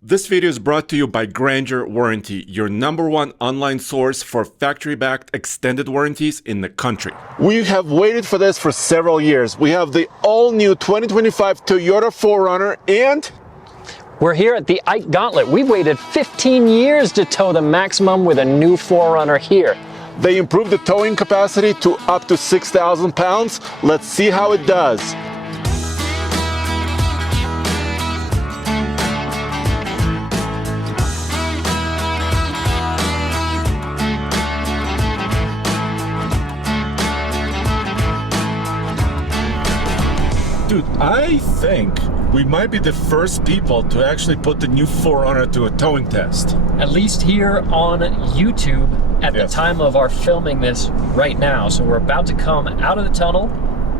This video is brought to you by Grandeur Warranty, your #1 online source for factory-backed extended warranties in the country. We have waited for this for several years. We have the all-new 2025 Toyota 4Runner and... We're here at the Ike Gauntlet. We've waited 15 years to tow the maximum with a new 4Runner here. They improved the towing capacity to up to 6,000 pounds. Let's see how it does. Dude, I think we might be the first people to actually put the new 4Runner to a towing test. At least here on YouTube at the time of our filming this right now. So we're about to come out of the tunnel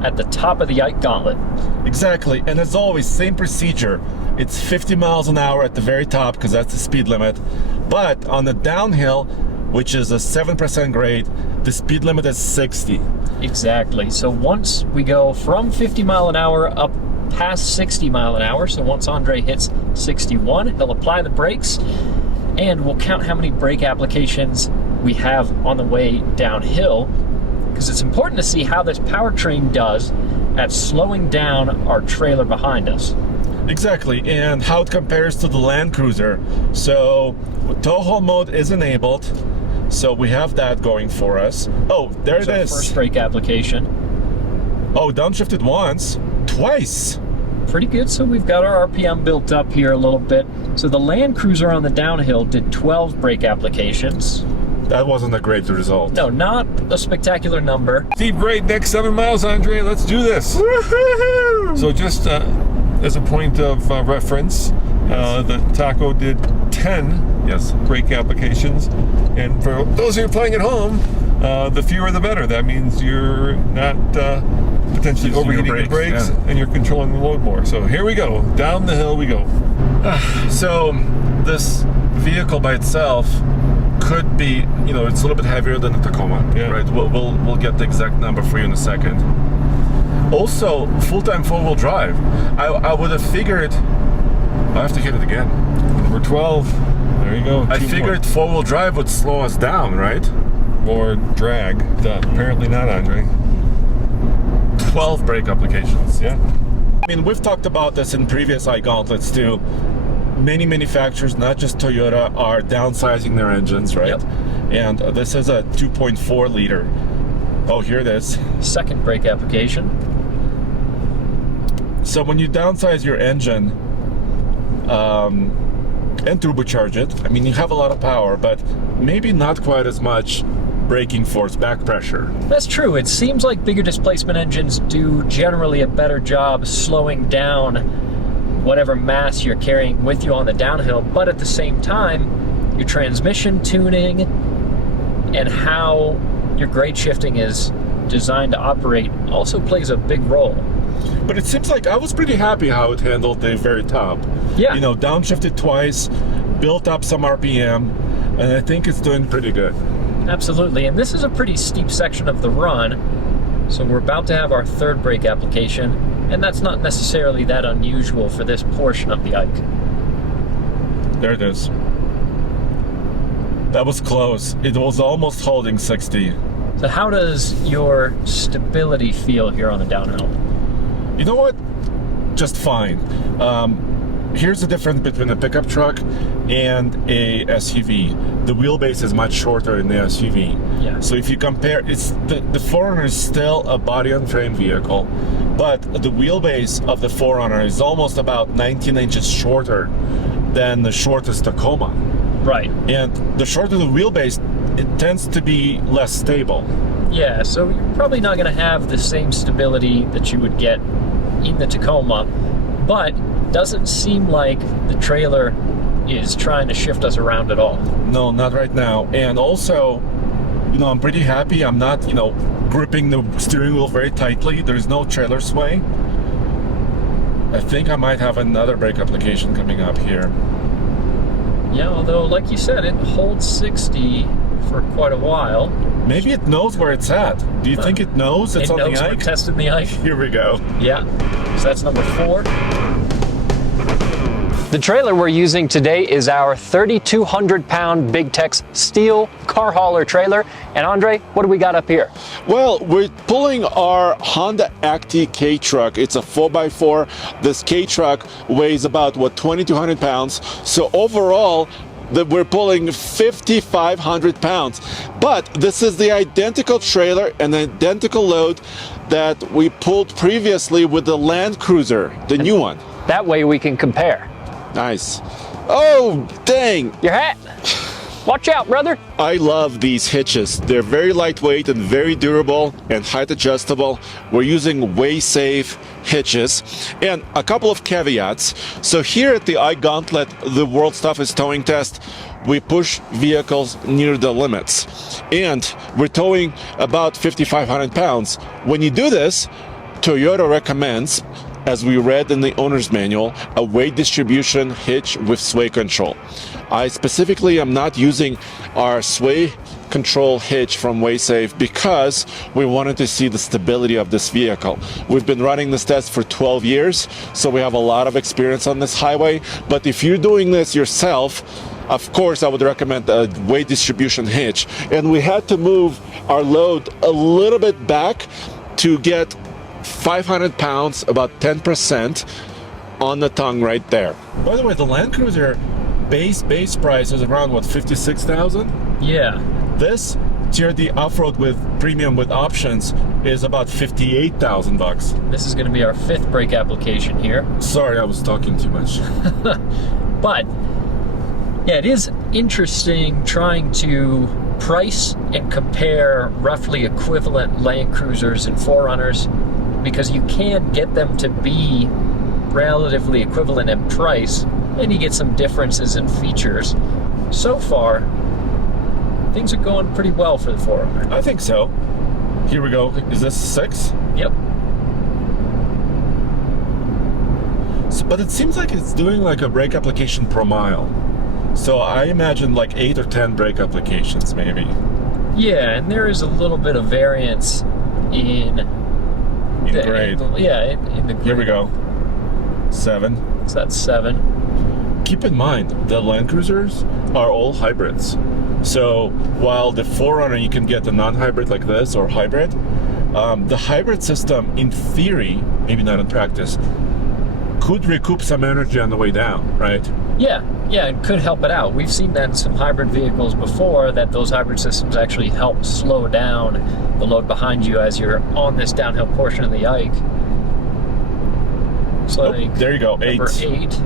at the top of the Ike Gauntlet. Exactly, and as always, same procedure. It's 50 miles an hour at the very top because that's the speed limit. But on the downhill, which is a 7% grade, the speed limit is 60. Exactly. So once we go from 50 mile an hour up past 60 mile an hour, so once Andre hits 61, he'll apply the brakes and we'll count how many brake applications we have on the way downhill, because it's important to see how this powertrain does at slowing down our trailer behind us. Exactly, and how it compares to the Land Cruiser. So tow haul mode is enabled, so we have that going for us. Oh, there it is. First brake application. Oh, downshifted once, twice. Pretty good. So we've got our RPM built up here a little bit. So the Land Cruiser on the downhill did 12 brake applications. That wasn't a great result. No, not a spectacular number. Steep grade, next 7 miles, Andre. Let's do this. Woohoo! So just as a point of reference, the Taco did 10 brake applications, and for those of you playing at home, the fewer the better. That means you're not potentially overheating the brakes, and you're controlling the load more. So here we go, down the hill we go. So this vehicle by itself could be, it's a little bit heavier than the Tacoma, right? We'll get the exact number for you in a second. Also, full-time four-wheel drive. I would have figured, I have to hit it again. Number 12. There you go. I figured four-wheel drive would slow us down, right? Or drag. Apparently not, Andre. 12 brake applications. Yeah. I mean, we've talked about this in previous Ike Gauntlets too. Many manufacturers, not just Toyota, are downsizing their engines, right? Yep. And this is a 2.4 liter. Oh, here it is. Second brake application. So when you downsize your engine and turbocharge it, I mean, you have a lot of power, but maybe not quite as much braking force, back pressure. That's true. It seems like bigger displacement engines do generally a better job slowing down whatever mass you're carrying with you on the downhill, but at the same time, your transmission tuning and how your grade shifting is designed to operate also plays a big role. But it seems like I was pretty happy how it handled the very top. Yeah. Downshifted twice, built up some RPM, and I think it's doing pretty good. Absolutely, and this is a pretty steep section of the run, so we're about to have our third brake application, and that's not necessarily that unusual for this portion of the Ike. There it is. That was close. It was almost holding 60. So how does your stability feel here on the downhill? You know what? Just fine. Here's the difference between a pickup truck and a SUV. The wheelbase is much shorter in the SUV. Yeah. So if you compare, the 4Runner is still a body on frame vehicle, but the wheelbase of the 4Runner is almost about 19 inches shorter than the shortest Tacoma. Right. And the shorter the wheelbase, it tends to be less stable. Yeah, so you're probably not going to have the same stability that you would get in the Tacoma, but doesn't seem like the trailer is trying to shift us around at all. No, not right now. And also, I'm pretty happy I'm not, gripping the steering wheel very tightly. There's no trailer sway. I think I might have another brake application coming up here. Yeah, although, like you said, it holds 60 for quite a while. Maybe it knows where it's at. Do you think it knows it's on the Ike? It knows we're testing the Ike. Here we go. Yeah, so that's number 4. The trailer we're using today is our 3,200-pound Big Tex steel car hauler trailer. And Andre, what do we got up here? Well, we're pulling our Honda Acti K-Truck. It's a 4x4. This K-Truck weighs about, 2,200 pounds. So overall, we're pulling 5,500 pounds. But this is the identical trailer and identical load that we pulled previously with the Land Cruiser, the new one. That way we can compare. Nice. Oh, dang. Your hat. Watch out, brother. I love these hitches. They're very lightweight and very durable and height adjustable. We're using WaySafe hitches. And a couple of caveats. So here at the iGauntlet, the World's Toughest Towing Test, we push vehicles near the limits. And we're towing about 5,500 pounds. When you do this, Toyota recommends, as we read in the owner's manual, a weight distribution hitch with sway control. I specifically am not using our sway control hitch from WaySafe because we wanted to see the stability of this vehicle. We've been running this test for 12 years, so we have a lot of experience on this highway. But if you're doing this yourself, of course, I would recommend a weight distribution hitch. And we had to move our load a little bit back to get 500 pounds, about 10% on the tongue right there. By the way, the Land Cruiser base price is around, 56,000? Yeah. This TRD off-road with premium with options is about 58,000 bucks. This is going to be our 5th brake application here. Sorry, I was talking too much. But yeah, it is interesting trying to price and compare roughly equivalent Land Cruisers and 4Runners, because you can get them to be relatively equivalent in price, and you get some differences in features. So far, things are going pretty well for the 4Runner. I think so. Here we go. Is this 6? Yep. So, but it seems like it's doing like a brake application per mile. So I imagine like 8 or 10 brake applications maybe. Yeah, and there is a little bit of variance in the grade. In the grade. Here we go. 7. So that's 7. Keep in mind, the Land Cruisers are all hybrids. So while the 4Runner you can get a non-hybrid like this or hybrid, the hybrid system in theory, maybe not in practice, could recoup some energy on the way down, right? Yeah, it could help it out. We've seen that in some hybrid vehicles before, that those hybrid systems actually help slow down the load behind you as you're on this downhill portion of the Ike. So there you go, 8. Number 8.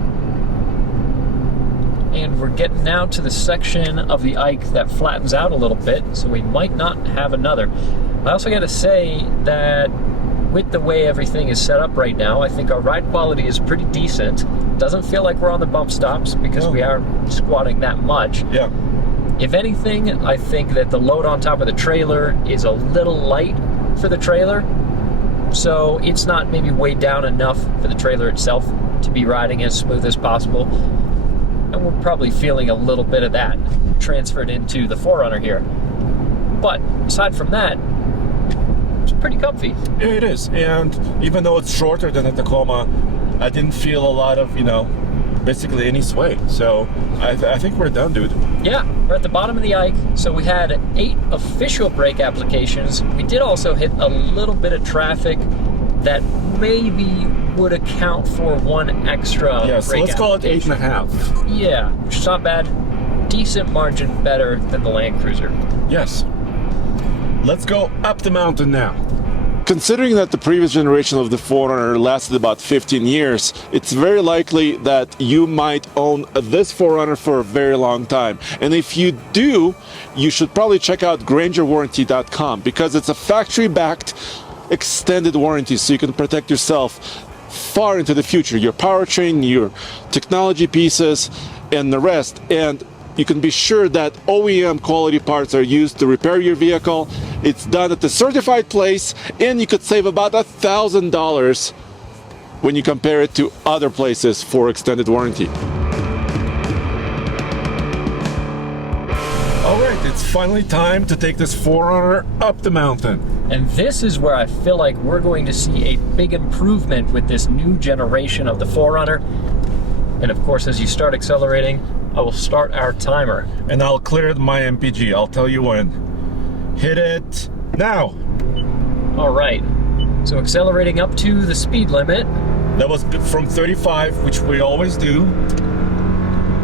And we're getting now to the section of the Ike that flattens out a little bit, so we might not have another. I also got to say that with the way everything is set up right now, I think our ride quality is pretty decent. Doesn't feel like we're on the bump stops because we aren't squatting that much. Yeah. If anything, I think that the load on top of the trailer is a little light for the trailer. So it's not maybe weighed down enough for the trailer itself to be riding as smooth as possible. And we're probably feeling a little bit of that transferred into the 4Runner here. But aside from that, it's pretty comfy. Yeah, it is. And even though it's shorter than a Tacoma, I didn't feel a lot of, basically any sway. So I think we're done, dude. Yeah, we're at the bottom of the Ike. So we had 8 official brake applications. We did also hit a little bit of traffic that maybe would account for 1 extra Yeah, so let's call it 8.5. Yeah, which is not bad. Decent margin better than the Land Cruiser. Yes. Let's go up the mountain now. Considering that the previous generation of the 4Runner lasted about 15 years, it's very likely that you might own this 4Runner for a very long time. And if you do, you should probably check out GrangerWarranty.com, because it's a factory-backed extended warranty, so you can protect yourself far into the future, your powertrain, your technology pieces, and the rest. And you can be sure that OEM quality parts are used to repair your vehicle. It's done at the certified place, and you could save about $1,000 when you compare it to other places for extended warranty. All right, it's finally time to take this 4Runner up the mountain. And this is where I feel like we're going to see a big improvement with this new generation of the 4Runner. And of course, as you start accelerating, I will start our timer. And I'll clear my MPG. I'll tell you when. Hit it now. All right. So accelerating up to the speed limit. That was from 35, which we always do.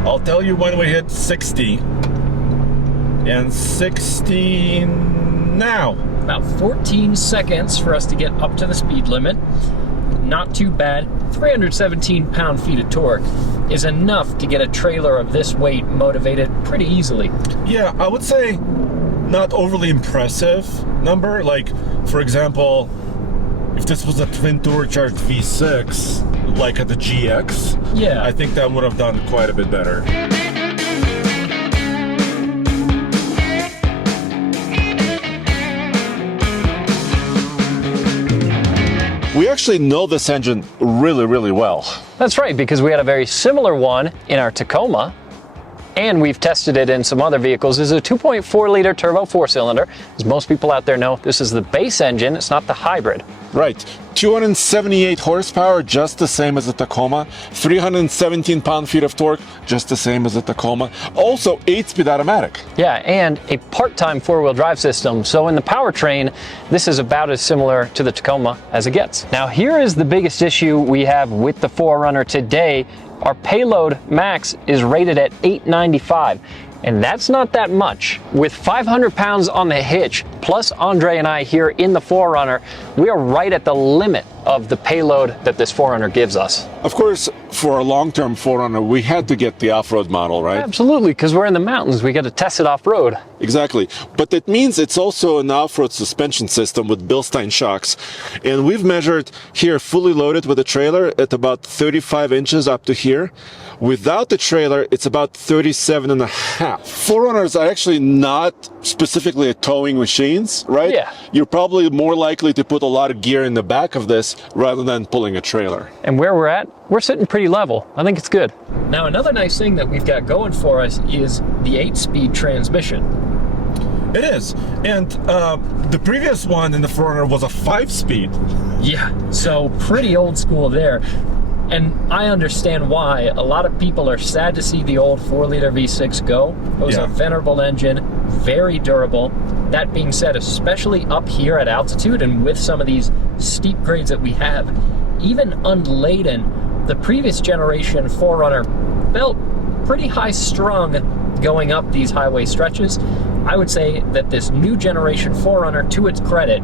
I'll tell you when we hit 60. And 60 now. About 14 seconds for us to get up to the speed limit. Not too bad. 317 pound-feet of torque is enough to get a trailer of this weight motivated pretty easily. Yeah, I would say not overly impressive number. Like, for example, if this was a twin turbocharged V6, like at the GX, Yeah. I think that would have done quite a bit better. We actually know this engine really, really well. That's right, because we had a very similar one in our Tacoma, and we've tested it in some other vehicles. This is a 2.4 liter turbo 4-cylinder. As most people out there know, this is the base engine, it's not the hybrid. Right, 278 horsepower, just the same as the Tacoma. 317 pound-feet of torque, just the same as the Tacoma. Also, 8-speed automatic. Yeah, and a part-time four-wheel drive system. So in the powertrain, this is about as similar to the Tacoma as it gets. Now, here is the biggest issue we have with the 4Runner today. Our payload max is rated at 895. And that's not that much. With 500 pounds on the hitch, plus Andre and I here in the 4Runner, we are right at the limit of the payload that this 4Runner gives us. Of course, for a long-term 4Runner, we had to get the off-road model, right? Absolutely, because we're in the mountains, we got to test it off-road. Exactly. But that means it's also an off-road suspension system with Bilstein shocks. And we've measured here fully loaded with a trailer at about 35 inches up to here. Without the trailer, it's about 37 and a half. 4Runners are actually not specifically towing machines, right? Yeah. You're probably more likely to put a lot of gear in the back of this rather than pulling a trailer. And where we're at, we're sitting pretty level. I think it's good. Now, another nice thing that we've got going for us is the 8-speed transmission. It is. And the previous one in the 4Runner was a 5-speed. Yeah, so pretty old school there. And I understand why. A lot of people are sad to see the old 4-liter V6 go. It was a venerable engine, very durable. That being said, especially up here at altitude and with some of these steep grades that we have, even unladen, the previous generation 4Runner felt pretty high strung going up these highway stretches. I would say that this new generation 4Runner, to its credit,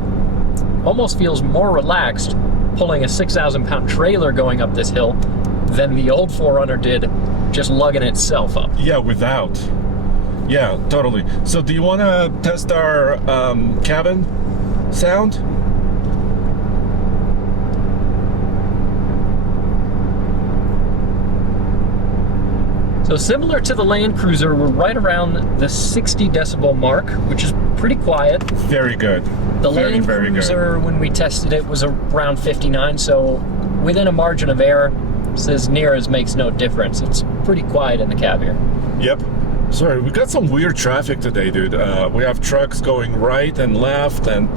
almost feels more relaxed pulling a 6,000 pound trailer going up this hill than the old 4Runner did just lugging itself up. Yeah, without. Yeah, totally. So do you want to test our cabin sound? So similar to the Land Cruiser, we're right around the 60 decibel mark, which is pretty quiet. Very good. The Land Cruiser, when we tested it, was around 59, so within a margin of error, it's as near as makes no difference. It's pretty quiet in the cab here. Yep. Sorry, we got some weird traffic today, dude. We have trucks going right and left, and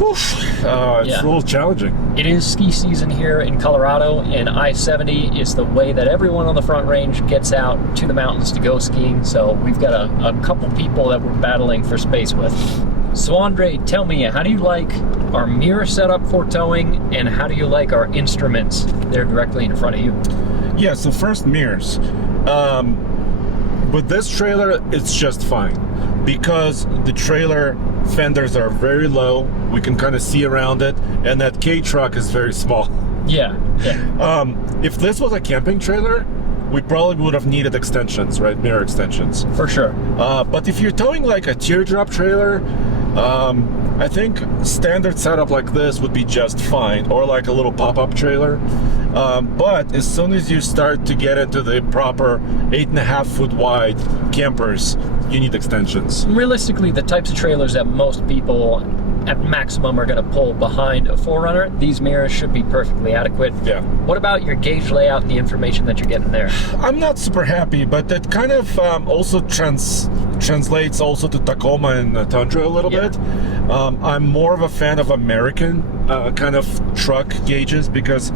it's a little challenging. It is ski season here in Colorado, and I-70 is the way that everyone on the Front Range gets out to the mountains to go skiing, so we've got a couple people that we're battling for space with. So Andre, tell me, how do you like our mirror setup for towing, and how do you like our instruments? They're directly in front of you. Yeah, so first, mirrors. With this trailer, it's just fine because the trailer fenders are very low. We can kind of see around it, and that K truck is very small. Yeah. If this was a camping trailer, we probably would have needed extensions, right? Mirror extensions. For sure. But if you're towing like a teardrop trailer, I think standard setup like this would be just fine, or like a little pop-up trailer. But as soon as you start to get into the proper 8.5 foot wide campers, you need extensions. Realistically, the types of trailers that most people at maximum are going to pull behind a 4Runner, these mirrors should be perfectly adequate. Yeah. What about your gauge layout and the information that you're getting there? I'm not super happy, but that kind of also translates also to Tacoma and Tundra a little bit. I'm more of a fan of American kind of truck gauges because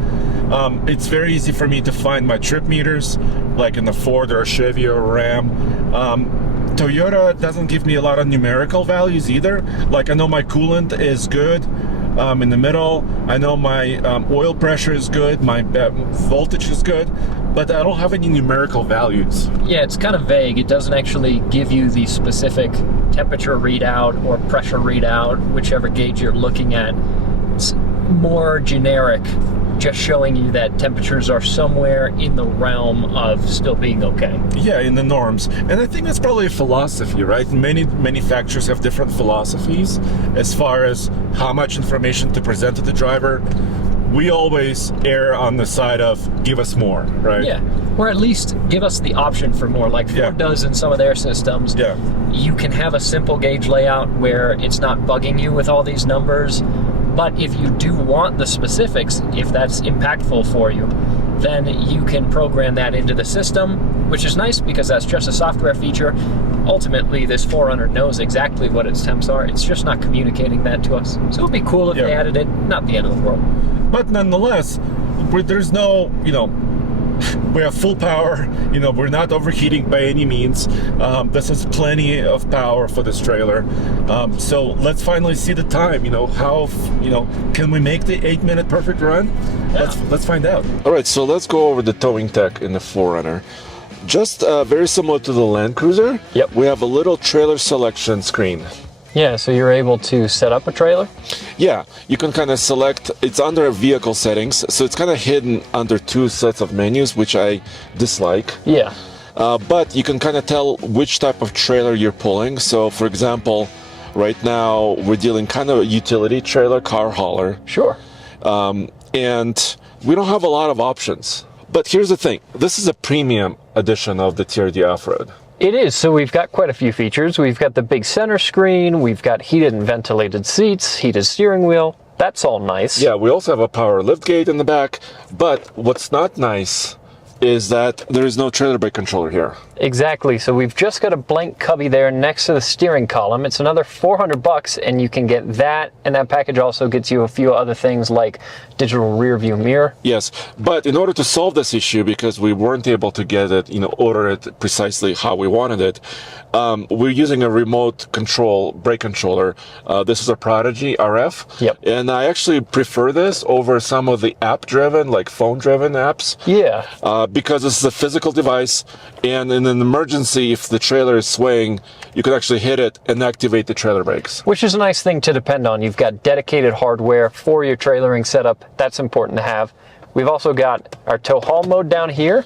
it's very easy for me to find my trip meters, like in the Ford or a Chevy or a Ram. Toyota doesn't give me a lot of numerical values either. Like I know my coolant is good in the middle. I know my oil pressure is good, my voltage is good, but I don't have any numerical values. Yeah, it's kind of vague. It doesn't actually give you the specific temperature readout or pressure readout, whichever gauge you're looking at. It's more generic, just showing you that temperatures are somewhere in the realm of still being okay. Yeah, in the norms. And I think that's probably a philosophy, right? Many manufacturers have different philosophies as far as how much information to present to the driver. We always err on the side of give us more, right? Yeah, or at least give us the option for more, like Ford does in some of their systems. Yeah. You can have a simple gauge layout where it's not bugging you with all these numbers, but if you do want the specifics, if that's impactful for you, then you can program that into the system, which is nice because that's just a software feature. Ultimately, this 4Runner knows exactly what its temps are. It's just not communicating that to us. So it would be cool if they added it. Not the end of the world. But nonetheless, there's no, we have full power. We're not overheating by any means. This is plenty of power for this trailer. So let's finally see the time. How, can we make the 8-minute perfect run? Yeah. Let's find out. All right, so let's go over the towing tech in the 4Runner. Just very similar to the Land Cruiser. Yep. We have a little trailer selection screen. Yeah, so you're able to set up a trailer? Yeah, you can kind of select, it's under vehicle settings, so it's kind of hidden under 2 sets of menus, which I dislike. Yeah. But you can kind of tell which type of trailer you're pulling. So, for example, right now we're dealing kind of a utility trailer, car hauler. Sure. And we don't have a lot of options. But here's the thing, this is a premium edition of the TRD Off-Road. It is, so we've got quite a few features. We've got the big center screen, we've got heated and ventilated seats, heated steering wheel. That's all nice. Yeah, we also have a power liftgate in the back, but what's not nice is that there is no trailer brake controller here. Exactly, so we've just got a blank cubby there next to the steering column. It's another $400 and you can get that, and that package also gets you a few other things like digital rear view mirror. Yes, but in order to solve this issue, because we weren't able to get it, order it precisely how we wanted it, we're using a remote control brake controller. This is a Prodigy RF. Yep. And I actually prefer this over some of the app-driven, like phone-driven apps. Yeah. Because this is a physical device, and in an emergency, if the trailer is swaying, you can actually hit it and activate the trailer brakes. Which is a nice thing to depend on. You've got dedicated hardware for your trailering setup. That's important to have. We've also got our tow haul mode down here.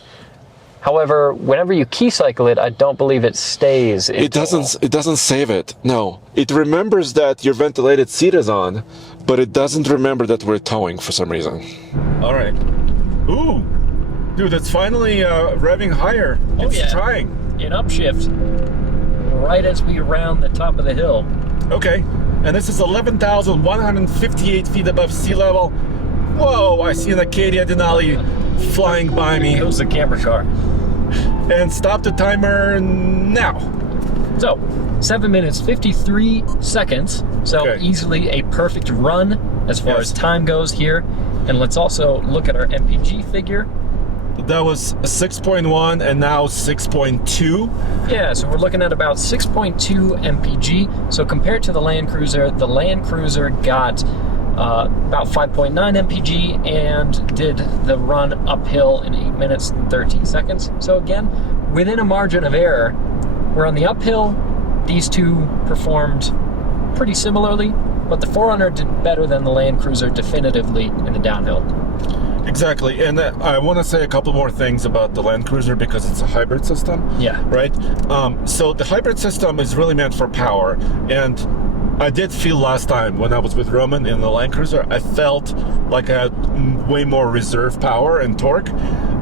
However, whenever you key cycle it, I don't believe it stays. It doesn't save it. No. It remembers that your ventilated seat is on, but it doesn't remember that we're towing for some reason. All right. Ooh. Dude, it's finally revving higher. It's trying. An upshift right as we round the top of the hill. Okay, and this is 11,158 feet above sea level. Whoa, I see an Acadia Denali flying by me. It was the camera car. And stop the timer now. So, 7 minutes, 53 seconds. So easily a perfect run as far as time goes here. And let's also look at our MPG figure. That was 6.1 and now 6.2. Yeah, so we're looking at about 6.2 MPG. So compared to the Land Cruiser got about 5.9 MPG and did the run uphill in 8 minutes and 13 seconds. So again, within a margin of error. We're on the uphill. These two performed pretty similarly, but the 4Runner did better than the Land Cruiser definitively in the downhill. Exactly, and I want to say a couple more things about the Land Cruiser because it's a hybrid system. Yeah. Right? So the hybrid system is really meant for power, and I did feel last time when I was with Roman in the Land Cruiser, I felt like I had way more reserve power and torque,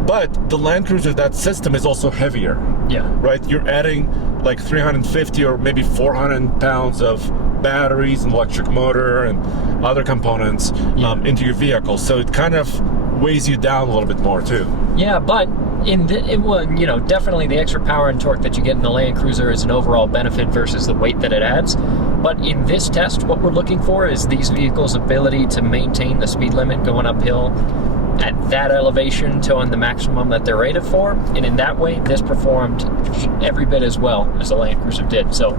but the Land Cruiser, that system is also heavier. Yeah. Right? You're adding like 350 or maybe 400 pounds of batteries and electric motor and other components into your vehicle, so it kind of weighs you down a little bit more too. Yeah, but Definitely the extra power and torque that you get in the Land Cruiser is an overall benefit versus the weight that it adds. But in this test, what we're looking for is these vehicles' ability to maintain the speed limit going uphill at that elevation, towing the maximum that they're rated for. And in that way, this performed every bit as well as the Land Cruiser did. So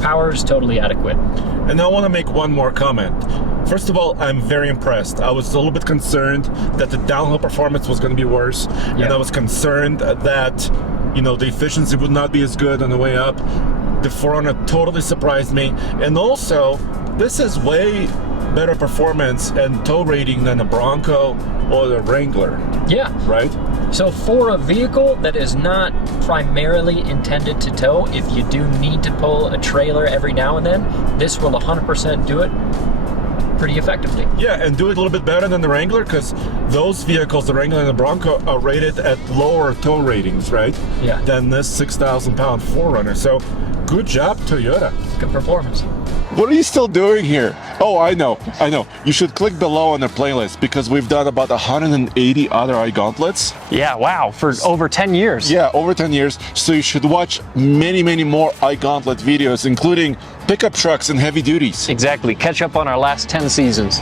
power is totally adequate. And I want to make one more comment. First of all, I'm very impressed. I was a little bit concerned that the downhill performance was going to be worse, and I was concerned that the efficiency would not be as good on the way up. The 4Runner totally surprised me, and also this is way better performance and tow rating than the Bronco or the Wrangler. Yeah. Right? So for a vehicle that is not primarily intended to tow, if you do need to pull a trailer every now and then, this will 100% do it pretty effectively. Yeah, and do it a little bit better than the Wrangler, because those vehicles, the Wrangler and the Bronco, are rated at lower tow ratings, right? Yeah. Than this 6,000-pound 4Runner. So good job, Toyota. Good performance. What are you still doing here? Oh, I know. You should click below on the playlist because we've done about 180 other iGauntlets. Yeah, wow, for over 10 years. Yeah, over 10 years. So you should watch many, many more iGauntlet videos, including pickup trucks and heavy duties. Exactly. Catch up on our last 10 seasons.